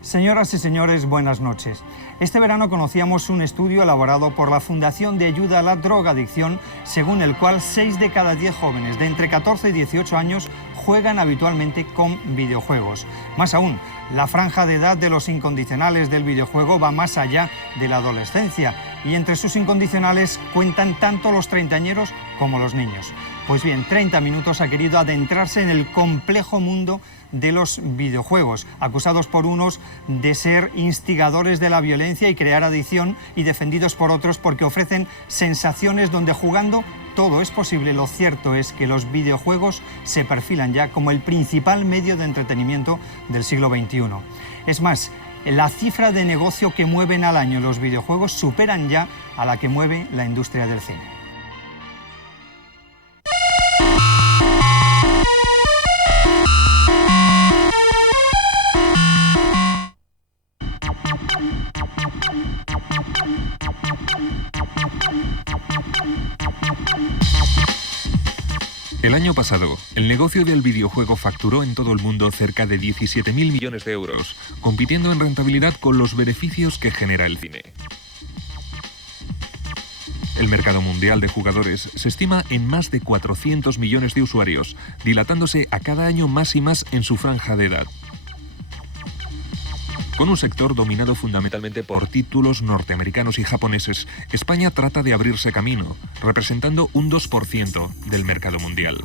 Señoras y señores, buenas noches. Este verano conocíamos un estudio elaborado por la Fundación de Ayuda a la Drogadicción, según el cual 6 de cada 10 jóvenes de entre 14 y 18 años juegan habitualmente con videojuegos. Más aún, la franja de edad de los incondicionales del videojuego va más allá de la adolescencia y entre sus incondicionales cuentan tanto los treintañeros como los niños. Pues bien, 30 Minutos ha querido adentrarse en el complejo mundo de los videojuegos, acusados por unos de ser instigadores de la violencia y crear adicción, y defendidos por otros porque ofrecen sensaciones donde jugando todo es posible. Lo cierto es que los videojuegos se perfilan ya como el principal medio de entretenimiento del siglo XXI. Es más, la cifra de negocio que mueven al año los videojuegos superan ya a la que mueve la industria del cine. El año pasado, el negocio del videojuego facturó en todo el mundo cerca de 17.000 millones de euros, compitiendo en rentabilidad con los beneficios que genera el cine. El mercado mundial de jugadores se estima en más de 400 millones de usuarios, dilatándose a cada año más y más en su franja de edad. Con un sector dominado fundamentalmente por títulos norteamericanos y japoneses, España trata de abrirse camino, representando un 2% del mercado mundial.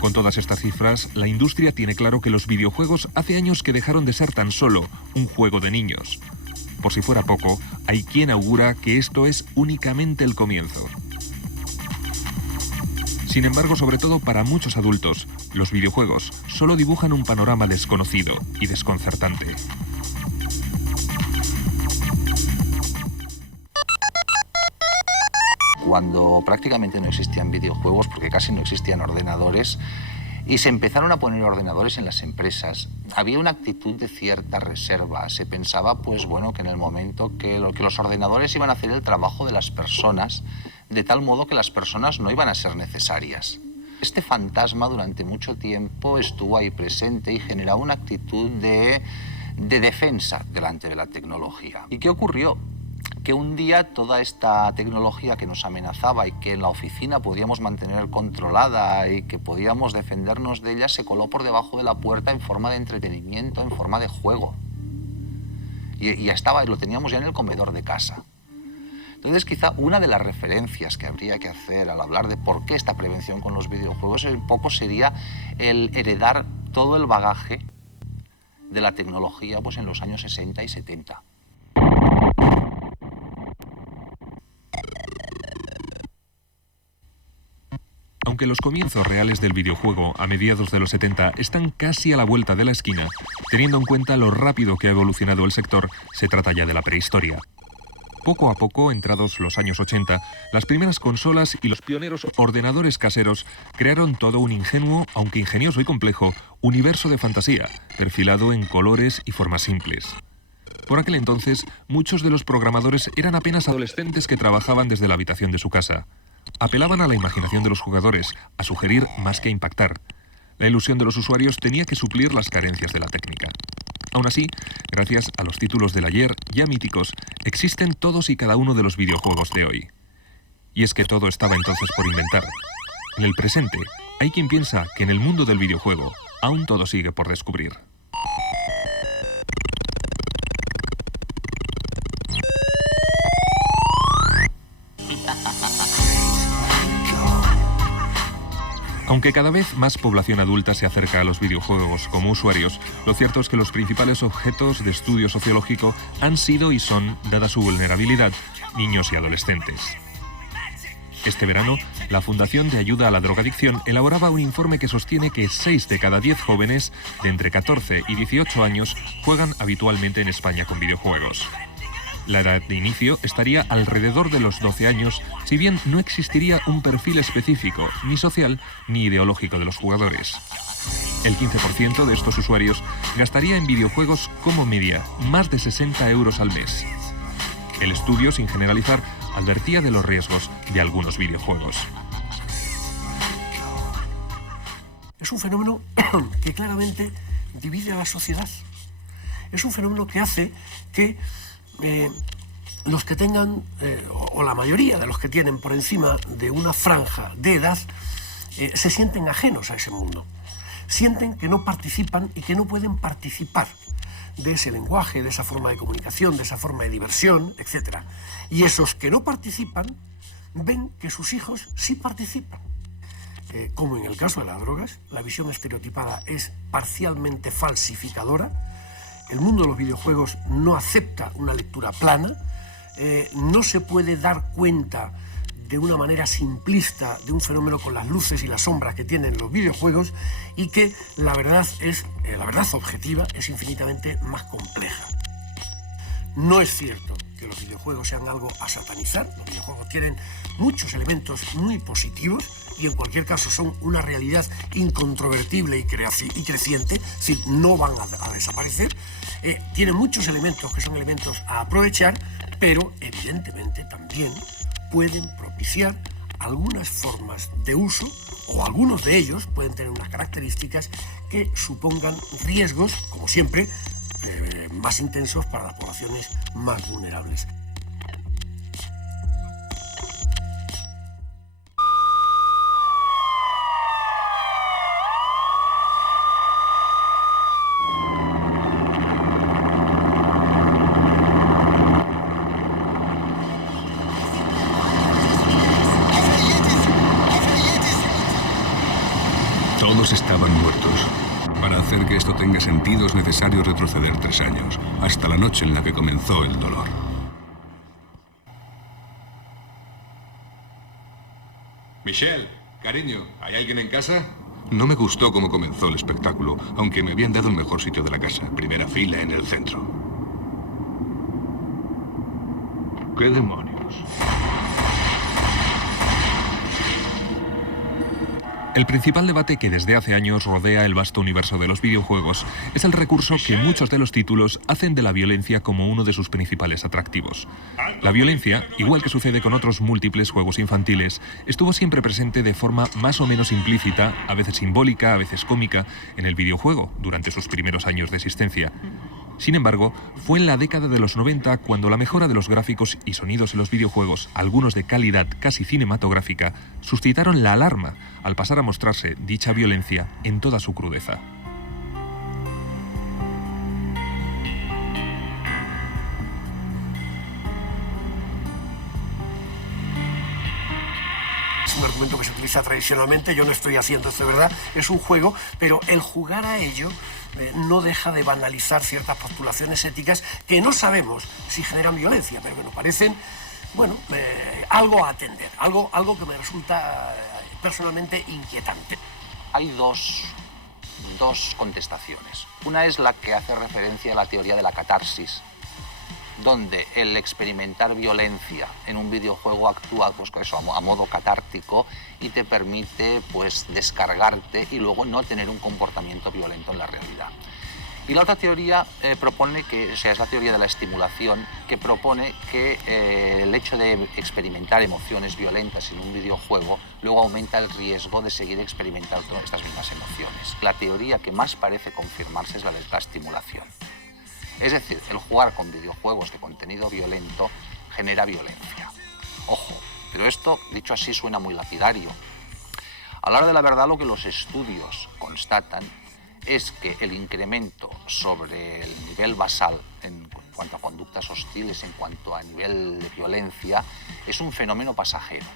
Con todas estas cifras, la industria tiene claro que los videojuegos hace años que dejaron de ser tan solo un juego de niños. Por si fuera poco, hay quien augura que esto es únicamente el comienzo. Sin embargo, sobre todo para muchos adultos, los videojuegos solo dibujan un panorama desconocido y desconcertante. Cuando prácticamente no existían videojuegos, porque casi no existían ordenadores, y se empezaron a poner ordenadores en las empresas, había una actitud de cierta reserva. Se pensaba, pues bueno, que en el momento que los ordenadores iban a hacer el trabajo de las personas, de tal modo que las personas no iban a ser necesarias. Este fantasma durante mucho tiempo estuvo ahí presente y generaba una actitud de defensa delante de la tecnología. ¿Y qué ocurrió? Que un día toda esta tecnología que nos amenazaba y que en la oficina podíamos mantener controlada y que podíamos defendernos de ella, se coló por debajo de la puerta en forma de entretenimiento, en forma de juego. Y ya estaba, lo teníamos ya en el comedor de casa. Entonces, quizá una de las referencias que habría que hacer al hablar de por qué esta prevención con los videojuegos un poco sería el heredar todo el bagaje de la tecnología pues, en los años 60 y 70. Aunque los comienzos reales del videojuego a mediados de los 70 están casi a la vuelta de la esquina, teniendo en cuenta lo rápido que ha evolucionado el sector, se trata ya de la prehistoria. Poco a poco, entrados los años 80, las primeras consolas y los pioneros ordenadores caseros crearon todo un ingenuo, aunque ingenioso y complejo, universo de fantasía, perfilado en colores y formas simples. Por aquel entonces, muchos de los programadores eran apenas adolescentes que trabajaban desde la habitación de su casa. Apelaban a la imaginación de los jugadores, a sugerir más que a impactar. La ilusión de los usuarios tenía que suplir las carencias de la técnica. Aún así, gracias a los títulos del ayer, ya míticos, existen todos y cada uno de los videojuegos de hoy. Y es que todo estaba entonces por inventar. En el presente, hay quien piensa que en el mundo del videojuego aún todo sigue por descubrir. Aunque cada vez más población adulta se acerca a los videojuegos como usuarios, lo cierto es que los principales objetos de estudio sociológico han sido y son, dada su vulnerabilidad, niños y adolescentes. Este verano, la Fundación de Ayuda a la Drogadicción elaboraba un informe que sostiene que 6 de cada 10 jóvenes de entre 14 y 18 años juegan habitualmente en España con videojuegos. La edad de inicio estaría alrededor de los 12 años, si bien no existiría un perfil específico, ni social ni ideológico de los jugadores. El 15% de estos usuarios gastaría en videojuegos como media más de 60 euros al mes. El estudio, sin generalizar, advertía de los riesgos de algunos videojuegos. Es un fenómeno que claramente divide a la sociedad. Es un fenómeno que hace que los que tengan, o la mayoría de los que tienen por encima de una franja de edad, se sienten ajenos a ese mundo. Sienten que no participan y que no pueden participar de ese lenguaje, de esa forma de comunicación, de esa forma de diversión, etc. Y esos que no participan ven que sus hijos sí participan. Como en el caso de las drogas, la visión estereotipada es parcialmente falsificadora. El mundo de los videojuegos no acepta una lectura plana. No se puede dar cuenta de una manera simplista de un fenómeno con las luces y las sombras que tienen los videojuegos, y que la verdad objetiva es infinitamente más compleja. No es cierto que los videojuegos sean algo a satanizar. Los videojuegos tienen muchos elementos muy positivos y en cualquier caso son una realidad incontrovertible y creciente, es decir, no van a desaparecer. Tienen muchos elementos que son elementos a aprovechar, pero evidentemente también pueden propiciar algunas formas de uso, o algunos de ellos pueden tener unas características que supongan riesgos, como siempre, más intensos para las poblaciones más vulnerables. Todos estaban muertos. Para hacer que esto tenga sentido es necesario retroceder 3 años, hasta la noche en la que comenzó el dolor. Michelle, cariño, ¿hay alguien en casa? No me gustó cómo comenzó el espectáculo, aunque me habían dado el mejor sitio de la casa, primera fila en el centro. ¿Qué demonios? El principal debate que desde hace años rodea el vasto universo de los videojuegos es el recurso que muchos de los títulos hacen de la violencia como uno de sus principales atractivos. La violencia, igual que sucede con otros múltiples juegos infantiles, estuvo siempre presente de forma más o menos implícita, a veces simbólica, a veces cómica, en el videojuego durante sus primeros años de existencia. Sin embargo, fue en la década de los 90 cuando la mejora de los gráficos y sonidos en los videojuegos, algunos de calidad casi cinematográfica, suscitaron la alarma al pasar a mostrarse dicha violencia en toda su crudeza. Es un argumento que se utiliza tradicionalmente, yo no estoy haciendo esto de verdad, es un juego, pero el jugar a ello no deja de banalizar ciertas postulaciones éticas que no sabemos si generan violencia, pero que nos parecen, bueno, algo a atender, algo que me resulta personalmente inquietante. Hay dos contestaciones. Una es la que hace referencia a la teoría de la catarsis, donde el experimentar violencia en un videojuego actúa pues, eso, a modo catártico y te permite pues, descargarte y luego no tener un comportamiento violento en la realidad. Y la otra teoría propone que, o sea, es la teoría de la estimulación, que propone que el hecho de experimentar emociones violentas en un videojuego luego aumenta el riesgo de seguir experimentando estas mismas emociones. La teoría que más parece confirmarse es la de la estimulación. Es decir, el jugar con videojuegos de contenido violento genera violencia. Ojo, pero esto, dicho así, suena muy lapidario. A la hora de la verdad, lo que los estudios constatan es que el incremento sobre el nivel basal en cuanto a conductas hostiles, en cuanto a nivel de violencia, es un fenómeno pasajero,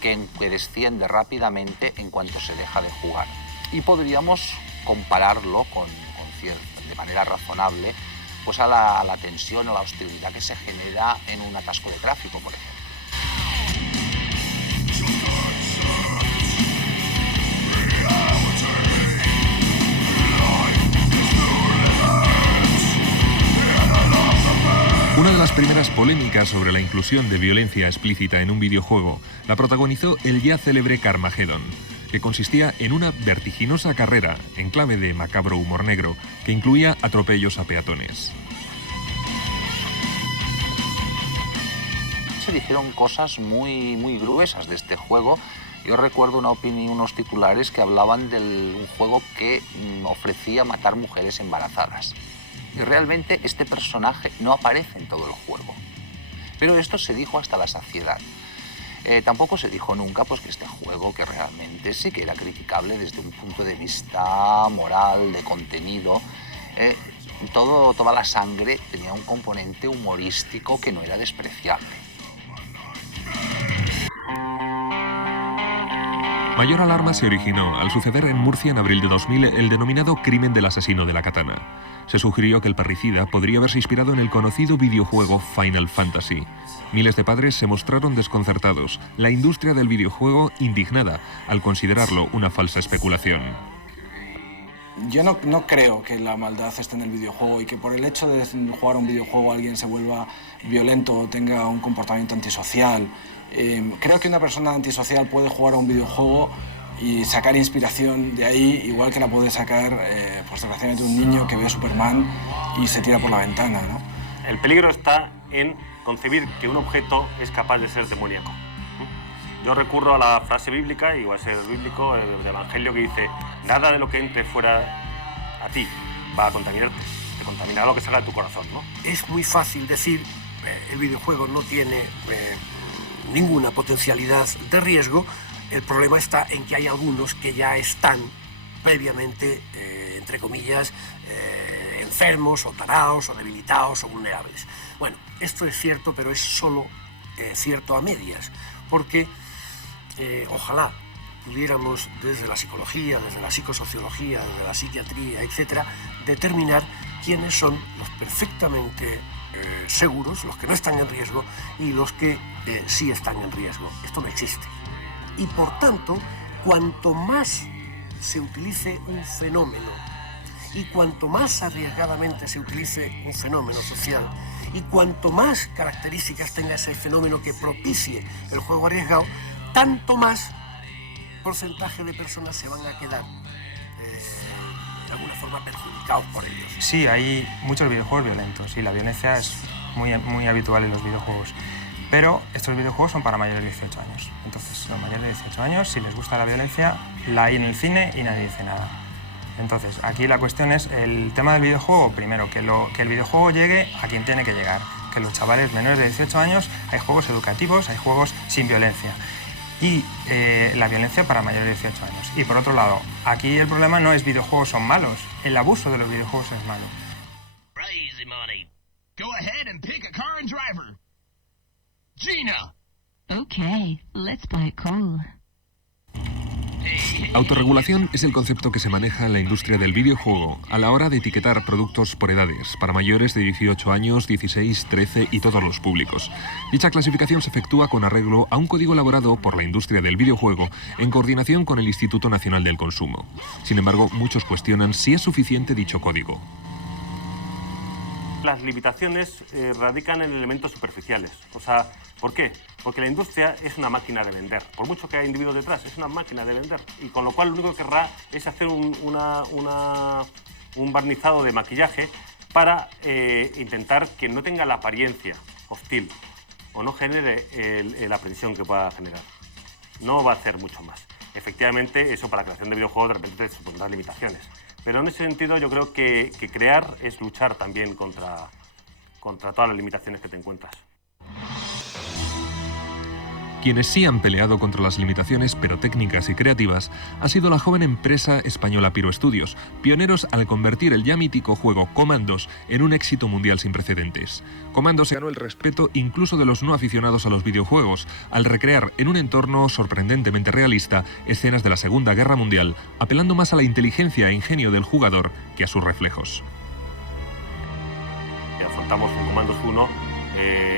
que desciende rápidamente en cuanto se deja de jugar. Y podríamos compararlo de manera razonable pues a la tensión o la hostilidad que se genera en un atasco de tráfico, por ejemplo. Una de las primeras polémicas sobre la inclusión de violencia explícita en un videojuego la protagonizó el ya célebre Carmageddon, que consistía en una vertiginosa carrera en clave de macabro humor negro que incluía atropellos a peatones. Se dijeron cosas muy gruesas de este juego Yo recuerdo unos titulares que hablaban de un juego que ofrecía matar mujeres embarazadas. Y realmente este personaje no aparece en todo el juego. Pero esto se dijo hasta la saciedad. Tampoco se dijo nunca pues, que este juego, que realmente sí que era criticable desde un punto de vista moral, de contenido, toda la sangre tenía un componente humorístico que no era despreciable. Mayor alarma se originó al suceder en Murcia en abril de 2000 el denominado crimen del asesino de la katana. Se sugirió que el parricida podría haberse inspirado en el conocido videojuego Final Fantasy. Miles de padres se mostraron desconcertados, la industria del videojuego indignada al considerarlo una falsa especulación. Yo no creo que la maldad esté en el videojuego y que por el hecho de jugar a un videojuego alguien se vuelva violento o tenga un comportamiento antisocial. Creo que una persona antisocial puede jugar a un videojuego y sacar inspiración de ahí, igual que la puede sacar, pues desgraciadamente, un niño que ve a Superman y se tira por la ventana, ¿no? El peligro está en concebir que un objeto es capaz de ser demoníaco. Yo recurro a la frase bíblica, y va a ser bíblico, el Evangelio, que dice: nada de lo que entre fuera a ti va a contaminarte, te contaminará lo que salga de tu corazón, ¿no? Es muy fácil decir el videojuego no tiene ninguna potencialidad de riesgo. El problema está en que hay algunos que ya están previamente, entre comillas, enfermos o tarados o debilitados o vulnerables. Bueno, esto es cierto, pero es solo cierto a medias, porque ojalá pudiéramos desde la psicología, desde la psicosociología, desde la psiquiatría, etcétera, determinar quiénes son los perfectamente seguros, los que no están en riesgo y los que sí están en riesgo. Esto no existe. Y por tanto, cuanto más se utilice un fenómeno y cuanto más arriesgadamente se utilice un fenómeno social y cuanto más características tenga ese fenómeno que propicie el juego arriesgado, tanto más porcentaje de personas se van a quedar de alguna forma perjudicados por ellos. Sí, hay muchos videojuegos violentos y la violencia es muy habitual en los videojuegos. Pero estos videojuegos son para mayores de 18 años. Entonces, los mayores de 18 años, si les gusta la violencia, la hay en el cine y nadie dice nada. Entonces, aquí la cuestión es el tema del videojuego. Primero, que el videojuego llegue a quien tiene que llegar. Que los chavales menores de 18 años, hay juegos educativos, hay juegos sin violencia. Y la violencia para mayores de 18 años. Y por otro lado, aquí el problema no es videojuegos son malos. El abuso de los videojuegos es malo. Crazy money. Go ahead and pick a car and driver. Gina. Okay, let's play it cool. Autorregulación es el concepto que se maneja en la industria del videojuego a la hora de etiquetar productos por edades, para mayores de 18 años, 16, 13 y todos los públicos. Dicha clasificación se efectúa con arreglo a un código elaborado por la industria del videojuego en coordinación con el Instituto Nacional del Consumo. Sin embargo, muchos cuestionan si es suficiente dicho código. Las limitaciones radican en elementos superficiales. O sea, ¿por qué? Porque la industria es una máquina de vender. Por mucho que haya individuos detrás, es una máquina de vender. Y con lo cual lo único que querrá es hacer un barnizado de maquillaje para intentar que no tenga la apariencia hostil o no genere la presión que pueda generar. No va a hacer mucho más. Efectivamente, eso para la creación de videojuegos de repente te supondrá limitaciones. Pero en ese sentido yo creo que crear es luchar también contra todas las limitaciones que te encuentras. Quienes sí han peleado contra las limitaciones, pero técnicas y creativas, ha sido la joven empresa española Pyro Studios, pioneros al convertir el ya mítico juego Commandos en un éxito mundial sin precedentes. Commandos ganó el respeto incluso de los no aficionados a los videojuegos, al recrear en un entorno sorprendentemente realista escenas de la Segunda Guerra Mundial, apelando más a la inteligencia e ingenio del jugador que a sus reflejos. Afrontamos un Commandos 1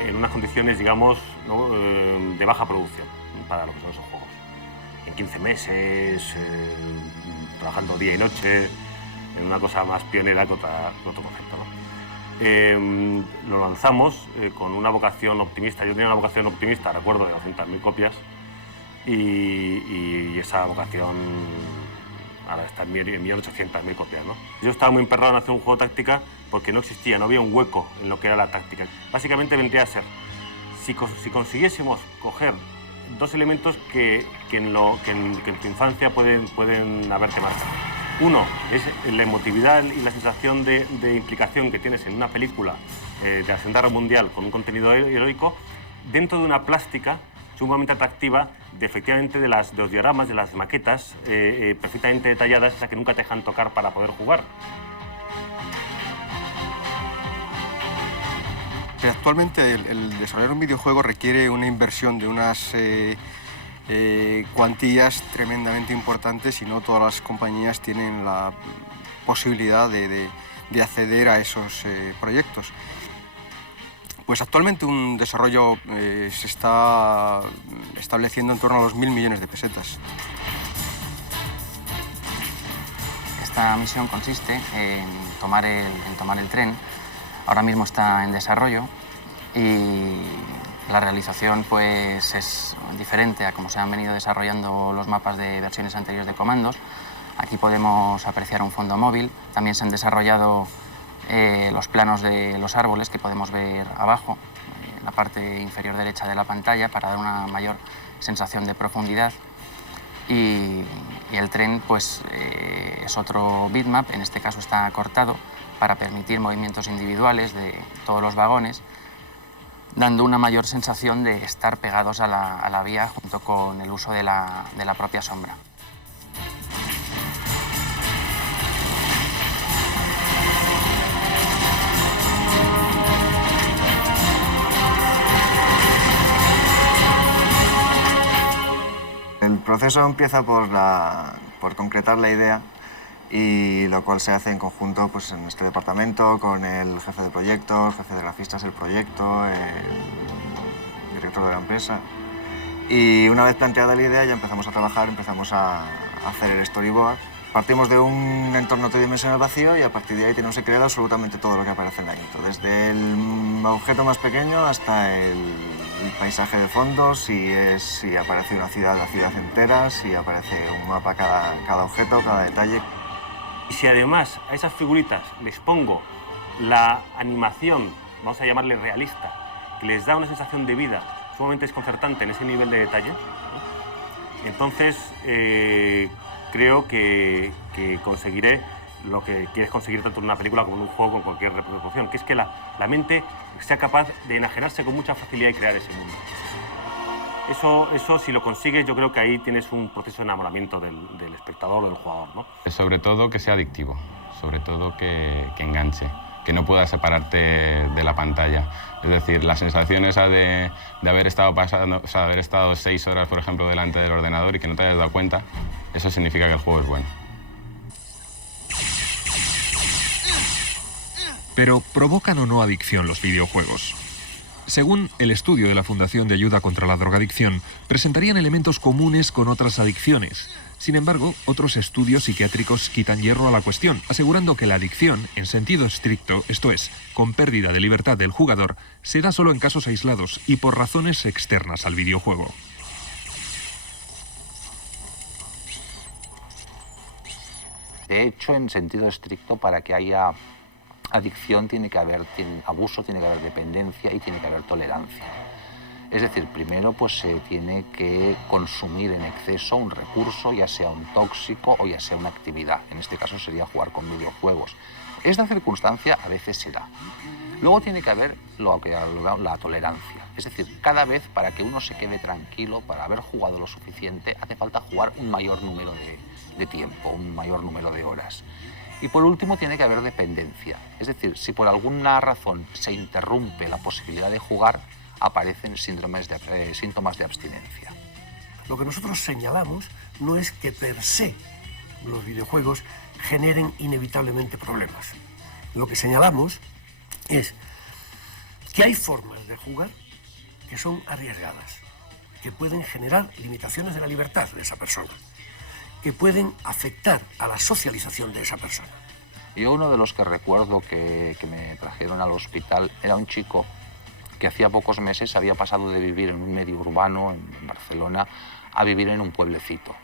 en unas condiciones, digamos, ¿no? De baja producción, ¿no? Para lo que son esos juegos. En 15 meses, trabajando día y noche, en una cosa más pionera que otro concepto, ¿no? Lo lanzamos con una vocación optimista. Yo tenía una vocación optimista, recuerdo, de 200.000 copias, y esa vocación ahora está en 1.800.000 copias, ¿no? Yo estaba muy emperrado en hacer un juego táctica porque no existía, no había un hueco en lo que era la táctica. Básicamente vendría a ser, si consiguiésemos coger dos elementos que en tu infancia pueden haberte marcado. Uno es la emotividad y la sensación de implicación que tienes en una película de la Segunda Guerra Mundial con un contenido heroico dentro de una plástica sumamente atractiva efectivamente de los dioramas, de las maquetas perfectamente detalladas, esas que nunca te dejan tocar para poder jugar. Pero actualmente el desarrollar un videojuego requiere una inversión de unas cuantías tremendamente importantes y no todas las compañías tienen la posibilidad de acceder a esos proyectos. Pues actualmente un desarrollo se está estableciendo en torno a los 1.000 millones de pesetas. Esta misión consiste en tomar el tren. Ahora mismo está en desarrollo y la realización pues, es diferente a cómo se han venido desarrollando los mapas de versiones anteriores de comandos. Aquí podemos apreciar un fondo móvil. También se han desarrollado los planos de los árboles que podemos ver abajo, en la parte inferior derecha de la pantalla, para dar una mayor sensación de profundidad. Y el tren pues, es otro bitmap, en este caso está cortado, para permitir movimientos individuales de todos los vagones, dando una mayor sensación de estar pegados a la vía junto con el uso de la propia sombra. El proceso empieza por concretar la idea, y lo cual se hace en conjunto pues, en este departamento con el jefe de proyecto, el jefe de grafistas del proyecto, el director de la empresa. Y una vez planteada la idea ya empezamos a trabajar, empezamos a hacer el storyboard. Partimos de un entorno tridimensional vacío y a partir de ahí tenemos que crear absolutamente todo lo que aparece en la intro, desde el objeto más pequeño hasta el paisaje de fondo, si aparece una ciudad, la ciudad entera, si aparece un mapa, cada objeto, cada detalle. Y si además a esas figuritas les pongo la animación, vamos a llamarle realista, que les da una sensación de vida sumamente desconcertante en ese nivel de detalle, ¿no? Entonces creo que conseguiré lo que quieres conseguir tanto en una película como en un juego, con cualquier reproducción, que es que la mente sea capaz de enajenarse con mucha facilidad y crear ese mundo. Eso si lo consigues, yo creo que ahí tienes un proceso de enamoramiento del espectador o del jugador, ¿no? Sobre todo que sea adictivo, sobre todo que enganche, que no puedas separarte de la pantalla. Es decir, la sensación esa de haber estado pasando, o sea, de haber estado 6 horas, por ejemplo, delante del ordenador y que no te hayas dado cuenta, eso significa que el juego es bueno. Pero ¿provocan o no adicción los videojuegos? Según el estudio de la Fundación de Ayuda contra la Drogadicción, presentarían elementos comunes con otras adicciones. Sin embargo, otros estudios psiquiátricos quitan hierro a la cuestión, asegurando que la adicción, en sentido estricto, esto es, con pérdida de libertad del jugador, se da solo en casos aislados y por razones externas al videojuego. De hecho, en sentido estricto, para que haya adicción tiene que haber abuso, tiene que haber dependencia y tiene que haber tolerancia. Es decir, primero pues se tiene que consumir en exceso un recurso, ya sea un tóxico o ya sea una actividad. En este caso sería jugar con videojuegos. Esta circunstancia a veces se da. Luego tiene que haber la tolerancia. Es decir, cada vez para que uno se quede tranquilo, para haber jugado lo suficiente, hace falta jugar un mayor número de tiempo, un mayor número de horas. Y por último tiene que haber dependencia. Es decir, si por alguna razón se interrumpe la posibilidad de jugar, aparecen síntomas de abstinencia. Lo que nosotros señalamos no es que per se los videojuegos generen inevitablemente problemas. Lo que señalamos es que hay formas de jugar que son arriesgadas, que pueden generar limitaciones de la libertad de esa persona, que pueden afectar a la socialización de esa persona. Yo uno de los que recuerdo que me trajeron al hospital era un chico que hacía pocos meses había pasado de vivir en un medio urbano, en Barcelona, a vivir en un pueblecito.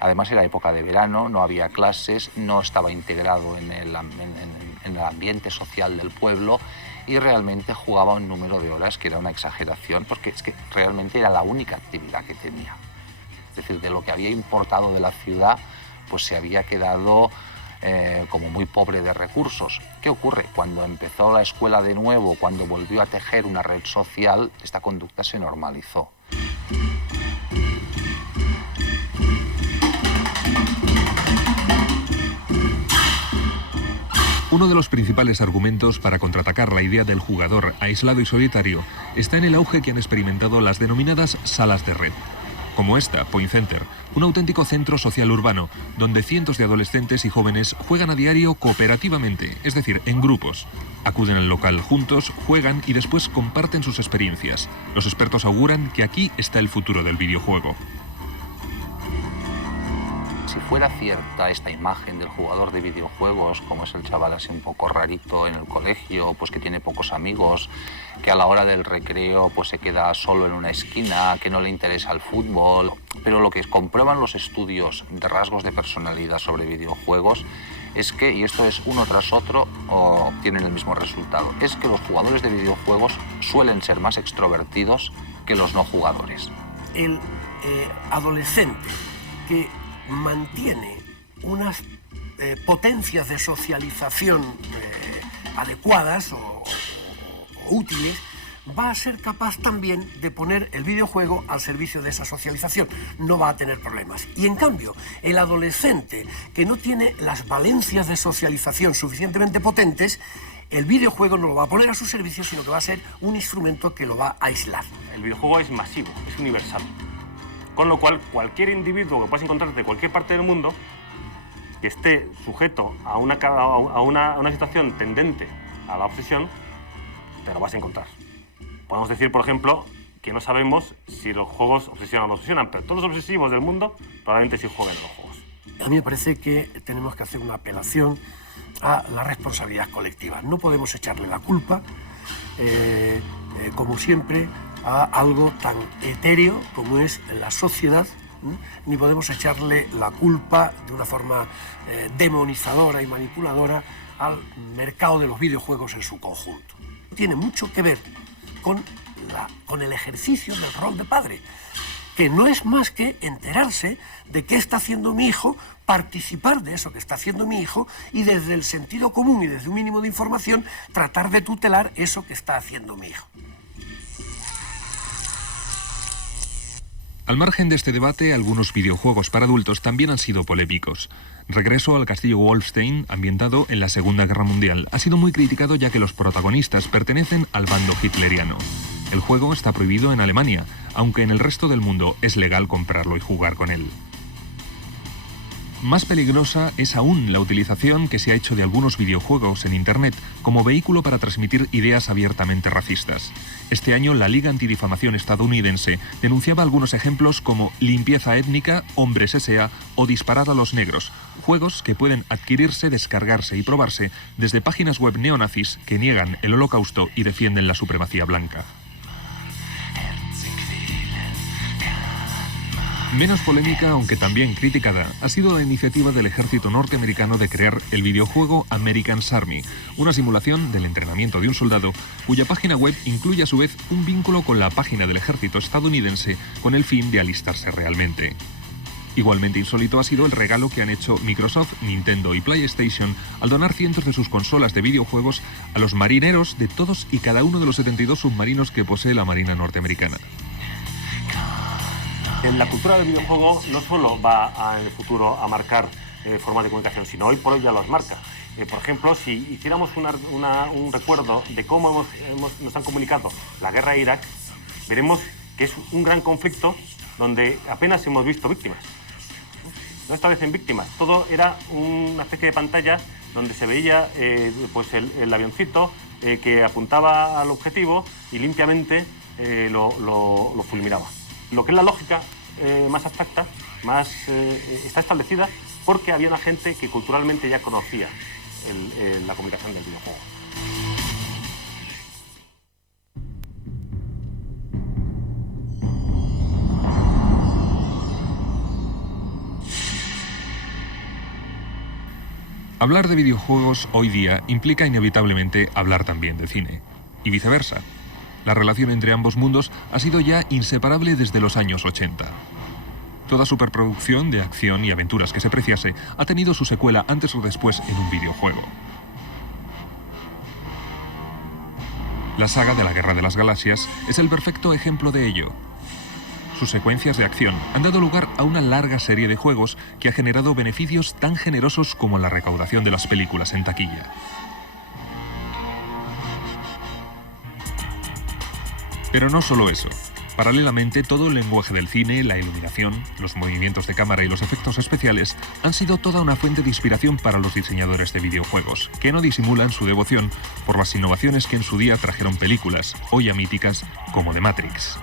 Además era época de verano, no había clases, no estaba integrado en el ambiente social del pueblo y realmente jugaba un número de horas que era una exageración, porque es que realmente era la única actividad que tenía. Es decir, de lo que había importado de la ciudad, pues se había quedado como muy pobre de recursos. ¿Qué ocurre? Cuando empezó la escuela de nuevo, cuando volvió a tejer una red social, esta conducta se normalizó. Uno de los principales argumentos para contraatacar la idea del jugador aislado y solitario está en el auge que han experimentado las denominadas salas de red. Como esta, Point Center, un auténtico centro social urbano, donde cientos de adolescentes y jóvenes juegan a diario cooperativamente, es decir, en grupos. Acuden al local juntos, juegan y después comparten sus experiencias. Los expertos auguran que aquí está el futuro del videojuego. Si fuera cierta esta imagen del jugador de videojuegos, como es el chaval así un poco rarito en el colegio, pues que tiene pocos amigos, que a la hora del recreo pues se queda solo en una esquina, que no le interesa el fútbol, pero lo que comprueban los estudios de rasgos de personalidad sobre videojuegos es que, y esto es uno tras otro, obtienen el mismo resultado, es que los jugadores de videojuegos suelen ser más extrovertidos que los no jugadores. El adolescente que mantiene unas potencias de socialización adecuadas o útiles, va a ser capaz también de poner el videojuego al servicio de esa socialización. No va a tener problemas. Y en cambio, el adolescente que no tiene las valencias de socialización suficientemente potentes, el videojuego no lo va a poner a su servicio, sino que va a ser un instrumento que lo va a aislar. El videojuego es masivo, es universal. Con lo cual, cualquier individuo que puedas encontrar de cualquier parte del mundo que esté sujeto a una situación tendente a la obsesión, te lo vas a encontrar. Podemos decir, por ejemplo, que no sabemos si los juegos obsesionan o no obsesionan, pero todos los obsesivos del mundo probablemente sí jueguen a los juegos. A mí me parece que tenemos que hacer una apelación a la responsabilidad colectiva. No podemos echarle la culpa, como siempre, a algo tan etéreo como es la sociedad, ni podemos echarle la culpa de una forma demonizadora y manipuladora al mercado de los videojuegos en su conjunto. Tiene mucho que ver con el ejercicio del rol de padre, que no es más que enterarse de qué está haciendo mi hijo, participar de eso que está haciendo mi hijo y desde el sentido común y desde un mínimo de información tratar de tutelar eso que está haciendo mi hijo. Al margen de este debate, algunos videojuegos para adultos también han sido polémicos. Regreso al castillo Wolfenstein, ambientado en la Segunda Guerra Mundial, ha sido muy criticado ya que los protagonistas pertenecen al bando hitleriano. El juego está prohibido en Alemania, aunque en el resto del mundo es legal comprarlo y jugar con él. Más peligrosa es aún la utilización que se ha hecho de algunos videojuegos en Internet como vehículo para transmitir ideas abiertamente racistas. Este año, la Liga Antidifamación estadounidense denunciaba algunos ejemplos como limpieza étnica, hombres S.A. o disparar a los negros, juegos que pueden adquirirse, descargarse y probarse desde páginas web neonazis que niegan el Holocausto y defienden la supremacía blanca. Menos polémica, aunque también criticada, ha sido la iniciativa del ejército norteamericano de crear el videojuego American's Army, una simulación del entrenamiento de un soldado, cuya página web incluye a su vez un vínculo con la página del ejército estadounidense con el fin de alistarse realmente. Igualmente insólito ha sido el regalo que han hecho Microsoft, Nintendo y PlayStation al donar cientos de sus consolas de videojuegos a los marineros de todos y cada uno de los 72 submarinos que posee la Marina norteamericana. La cultura del videojuego no solo va en el futuro a marcar formas de comunicación, sino hoy por hoy ya las marca. Por ejemplo, si hiciéramos un recuerdo de cómo nos han comunicado la guerra de Irak, veremos que es un gran conflicto donde apenas hemos visto víctimas. No establecen víctimas, todo era una especie de pantalla donde se veía pues el avioncito que apuntaba al objetivo y limpiamente lo fulminaba. Lo que es la lógica más abstracta, está establecida porque había una gente que culturalmente ya conocía la comunicación del videojuego. Hablar de videojuegos hoy día implica inevitablemente hablar también de cine, y viceversa. La relación entre ambos mundos ha sido ya inseparable desde los años 80. Toda superproducción de acción y aventuras que se preciase ha tenido su secuela antes o después en un videojuego. La saga de la Guerra de las Galaxias es el perfecto ejemplo de ello. Sus secuencias de acción han dado lugar a una larga serie de juegos que ha generado beneficios tan generosos como la recaudación de las películas en taquilla. Pero no solo eso. Paralelamente, todo el lenguaje del cine, la iluminación, los movimientos de cámara y los efectos especiales han sido toda una fuente de inspiración para los diseñadores de videojuegos, que no disimulan su devoción por las innovaciones que en su día trajeron películas, hoy ya míticas, como The Matrix.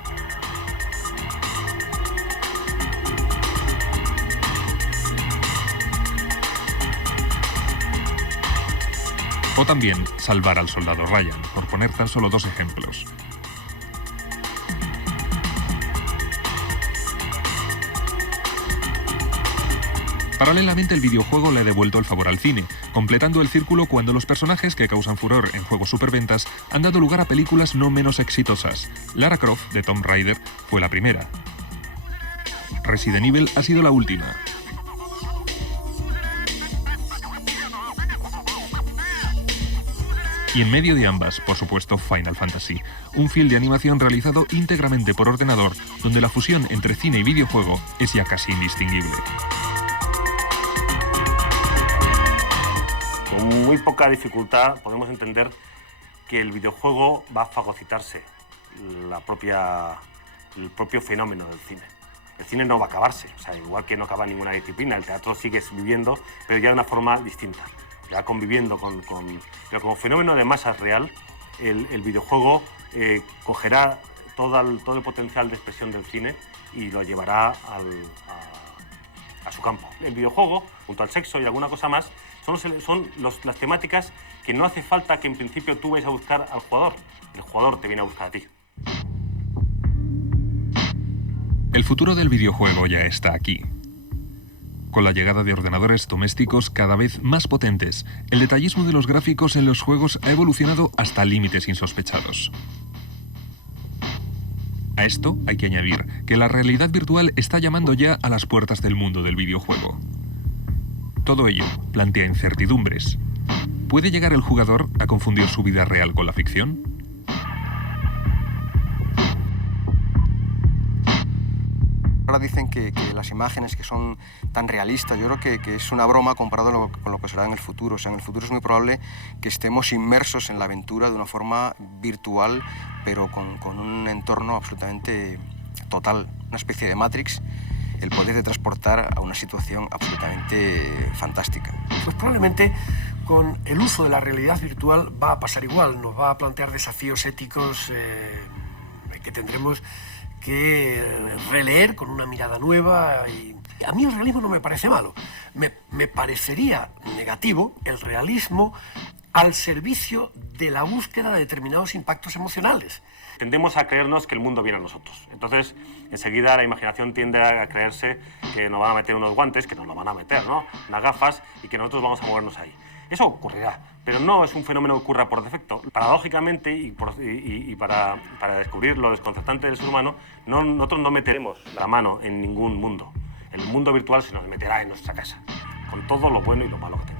O también Salvar al Soldado Ryan, por poner tan solo dos ejemplos. Paralelamente, el videojuego le ha devuelto el favor al cine, completando el círculo cuando los personajes que causan furor en juegos superventas han dado lugar a películas no menos exitosas. Lara Croft, de Tomb Raider, fue la primera. Resident Evil ha sido la última. Y en medio de ambas, por supuesto, Final Fantasy, un film de animación realizado íntegramente por ordenador, donde la fusión entre cine y videojuego es ya casi indistinguible. Con muy poca dificultad podemos entender que el videojuego va a fagocitarse el propio fenómeno del cine. El cine no va a acabarse, o sea, igual que no acaba ninguna disciplina, el teatro sigue viviendo, pero ya de una forma distinta, ya conviviendo pero como fenómeno de masas real, el videojuego cogerá todo el potencial de expresión del cine y lo llevará a su campo. El videojuego, junto al sexo y alguna cosa más, son las temáticas que no hace falta que en principio tú vayas a buscar al jugador. El jugador te viene a buscar a ti. El futuro del videojuego ya está aquí. Con la llegada de ordenadores domésticos cada vez más potentes, el detallismo de los gráficos en los juegos ha evolucionado hasta límites insospechados. A esto hay que añadir que la realidad virtual está llamando ya a las puertas del mundo del videojuego. Todo ello plantea incertidumbres. ¿Puede llegar el jugador a confundir su vida real con la ficción? Ahora dicen que las imágenes que son tan realistas, yo creo que es una broma comparado con lo que será en el futuro. O sea, en el futuro es muy probable que estemos inmersos en la aventura de una forma virtual, pero con un entorno absolutamente total, una especie de Matrix, el poder de transportar a una situación absolutamente fantástica. Pues probablemente con el uso de la realidad virtual va a pasar igual, nos va a plantear desafíos éticos que tendremos que releer con una mirada nueva. Y a mí el realismo no me parece malo, me parecería negativo el realismo al servicio de la búsqueda de determinados impactos emocionales. Tendemos a creernos que el mundo viene a nosotros. Entonces, enseguida la imaginación tiende a creerse que nos van a meter unos guantes, que nos lo van a meter, ¿no? Unas gafas, y que nosotros vamos a movernos ahí. Eso ocurrirá, pero no es un fenómeno que ocurra por defecto. Paradójicamente, y para descubrir lo desconcertante del ser humano, nosotros no meteremos la mano en ningún mundo. El mundo virtual se nos meterá en nuestra casa, con todo lo bueno y lo malo que tenemos.